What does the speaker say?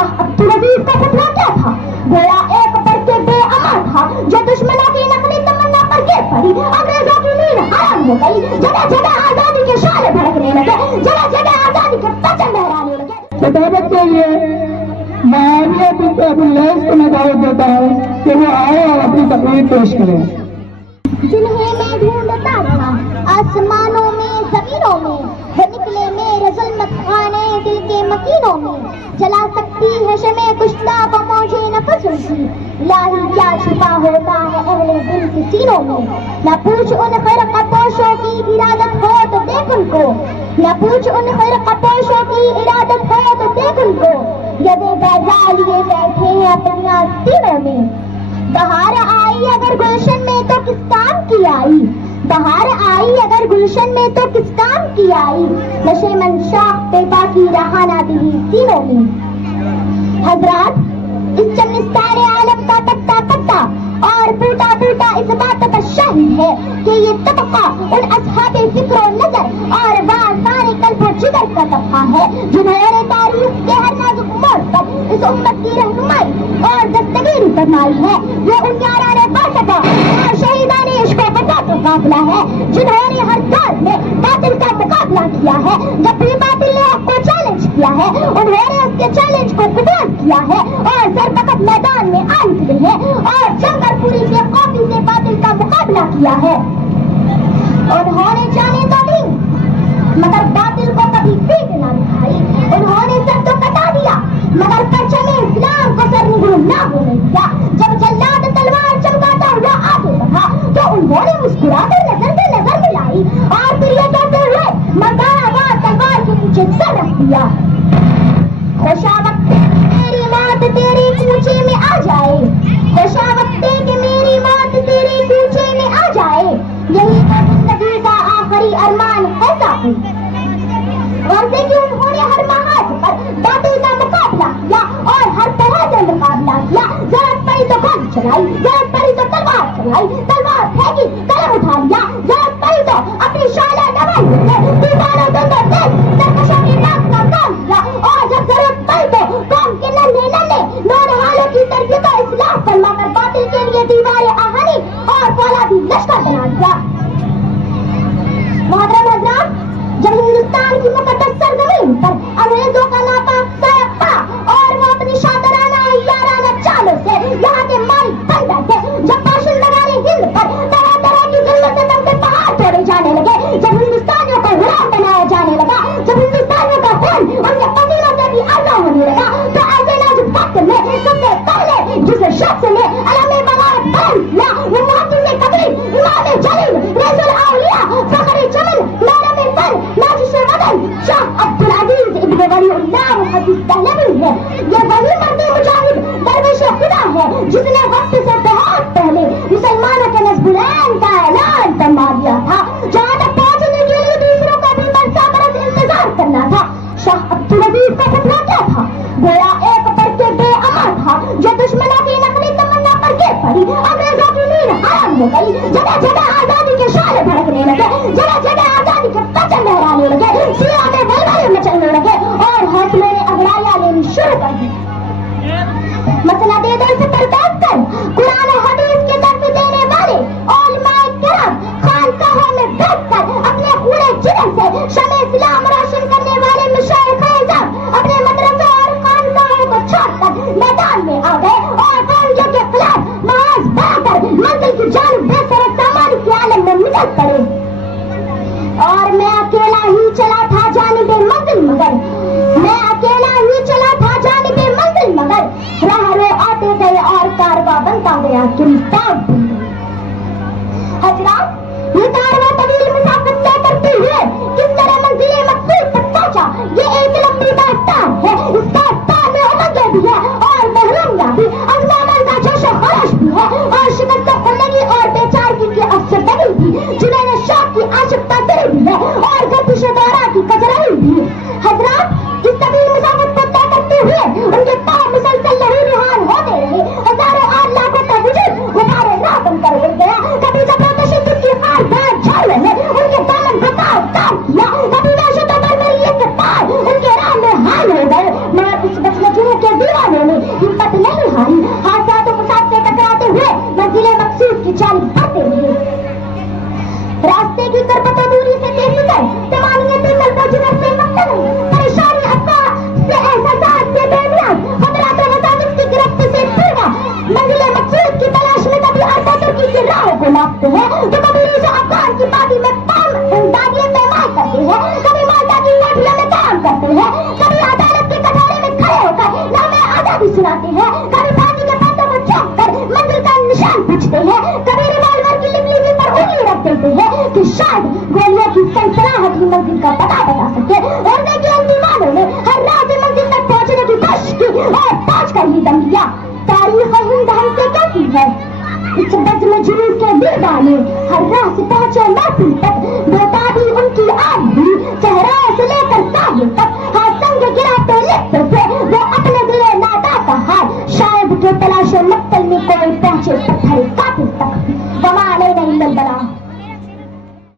शाह अब्दुल अजीज का सपना क्या था? गोया एक बढ़ के बेअमन था जो दुश्मनों की नकली तमन्ना पर गिर पड़ी। अंग्रेजों की नींद हराम हो गई, जगह जगह आजादी के शोले भड़कने लगे, जगह जगह आजादी के परचम लहराने लगे। खिताबत के लिए माविया बिन अबुल लैस को मैं दावत देता हूँ कि वो आए और अपनी तकरीर पेश करें। जिन्हें मैं ढूंढता था आसमानों में जमीनों में, वो निकले मेरे ज़ुल्मत खाने दिल के मकीनों में। जला सकती है शमे कुश्ता को मौजे नफसों की, लाही क्या छुपा होता है अहले दिल के सीनों में। न पूछ उन खिरक़पोशों की इरादत हो तो देख उनको, न पूछ उन खिरक़पोशों की इरादत हो तो देख उनको। यदे बैजा लिए बैठे हैं अपनी आस्तीनों में। बहार आई अगर गुलशन में तो किस काम की आई, बहार आई अगर गुलशन में तो किस काम की आई। नशे मंशाख पे बाकी रहा ना दिली सीनों में। हजरात, इस चमनिस्तान आलम का पत्ता पत्ता और बूटा बूटा इस बात का शाहिद है कि ये तबका उन असहाबे फिक्र नजर और वासाने कल्ब जिगर का तबका है जिन्होंने तारीख के हर नाजुक मोड़ पर इस उम्मत की रहनुमाई और दस्तगीरी फरमाई है। ये उन याराने बासबा और शहीदाने इश्क़ वफ़ा का काफ़िला है जिन्होंने हर दौर में बातिल का मुकाबला किया है। जब भी बातिल ने आपको चैलेंज किया है, उन्होंने उसके चैलेंज को कबूल किया है और सरबकत मैदान में आ निकले हैं और जंग पूरी के कॉपी से बातिल का मुकाबला किया है। उन्होंने जाने तो दी मगर बातिल को कभी पीठ ना दिखाई। उन्होंने सर तो कटा दिया मगर परचम इस्लाम को सरनगू ना होने दिया। जब जल्लाद तलवार चमकाता हुआ आगे बढ़ा तो उन्होंने मुस्कुराकर नजर से नजर मिलाई और फिर ये कहते हुए मरदाना तलवार के नीचे सर रख दिया। खुशा वक्त मेरी मौत तेरी कूचे में आ जाए, खुशा वक्त कि मेरी मौत तेरी कूचे में आ जाए। यही तो जिंदगी का आखिरी अरमान है साथी। वैसे कि उन्होंने हर महाज पर बातिल का मुकाबला किया और हर तरह से मुकाबला किया। जरूरत पड़ी तो गन चलाई, जरूरत पड़ी तो तलवार चलाई, तलवार फेंकी, कलम उठा लिया, जरूरत पड़ी तो अपनी शाला नवाई दीवारों सरकशों की नाक का काम किया और जब जरूरत पड़ी तो कौम के नन्हे नन्हे नौजवानों की तरबियत और इस्लाह फरमाकर बातिल के लिए दीवारें आहनी और फौलादी लश्कर बना दिया। मोहतरम हज़रात, जब हिंदुस्तान की मुकद्दस सरजमीन पर अंग्रेजों का नापाक साया पड़ा और वो अपनी शातिराना याराना चालों से यहाँ के मालिक बन बैठे, जब बाशिंद लगाने हिंद पर तरह तरह की जुल्म सितम के पहाड़ तोड़े जाने लगे, जब हिंदुस्तानियों को गुलाम बनाया जाने लगा, जब हिंदुस्तानियों का खून उनके पसीनों से भी आज़ा होने लगा, तो ऐसे नाजुक वक्त में सबसे पहले जिस शख्स ने अलम बगावत बुलंद किया वो मोहसिन कबीर, इमाम जलील, रईसुल औलिया, फखरे चमन, महरम फर, नाजिश वतन, शाह अब्दुल अजीज इब्न वलीउल्लाह मुहद्दिस दहलवी है। ये वही मर्द मुजाहिद दरवेश खुदा है जिसने वक्त से बहुत पहले मुसलमानों के नज़्बुलैन का ऐलान फरमा दिया था, जहाँ तक पहुँचने के लिए दूसरों का भी बरसा बरस इंतजार करना था। शाह अब्दुल अजीज का सपना क्या था? गोया एक बढ़ के बेअमन था जो दुश्मनों की नकली तमन्ना पर गिर पड़ी। अंग्रेजों की नींद हराम हो गई, जगह जगह आजादी के शोले भड़कने लगे, जगह जगह आजादी के परचम लहराने लगे, सीना में वलवले मचलने लगे और हौसले ने अगड़ाइयां लेनी शुरू कर दी। मसला दे दर से बर्बाद कर कुरान और हदीस के दर्द देने वाले उलमाए किराम खानकाहों में बैठकर अपने पूरे जिगर से शमे इस्लाम रोशन करने वाले मशाइख इज़ाम अपने मदरसे और खानकाहों को छोड़कर मैदान में आ गए और कौमियों के खिलाफ महाज बढ़ाकर मंजिल की जानिब बेसरत सामान के आलम में निकल पड़े। और मैं अकेला ही चला था जानिबे मंजिल मगर, मैं अकेला ही चला था जानिबे मंजिल मगर, राहरो आते गए और कारवा बनता गया किताब। हजरात, ये कारवा तवील मुसाफिर तय करते हुए किस तरह मंजिले मकसूद तक पहुंचा, ये एक लंबी दास्तान है। इस दास्तान में उमंगे भी है और महरूमियां भी, अज़्मामल का जोश खरोश भी है और शिकस्त खुलगी और बेचारगी की अफसरदगी भी, जिन्हें शौक की आशिकता दिल भी है और गर्दिश दौरा की कजराई भी। हजरात, इस तवील मुसाफिर को तय करते हुए उनके पांव मुसलसल लहू रुहान होते रहे। हजारों और लाखों का वजूद गुब्बारे राह बनकर उड़ गया। कभी जब तशद्दुद की खार बार झड़ جاتے ہیں، کبھی پانی کے پتوں کو چوک کر منزل کا نشان پوچھتے ہیں، کبھی ریوالور کی لبلیبی پر انگلی رکھ دیتے ہیں کہ شاید گولیوں کی سنسناہٹ ہی منزل کا پتہ بتا سکے. اڑنے کے ان بیماروں نے ہر رات منزل تک پہنچنے کی کوشش کی اور پہنچ کر ہی دم لیا. تاریخ ہند ہم سے کیسی ہے؟ اس بج میں جلوس کے دیوار نے ہر راہ سے پہنچے محفل تک، بےتابی ان کی آگ بھی صحراؤں سے لے کر ساحل تک، ہاتھ سنگ گرا پہ لکھتے تھے وہ اپنے دل نادا کا حال. شاید کے تلاش مقتل میں کوئی پہنچے پتھر قاتل تک. وما علینا الا البلاغ.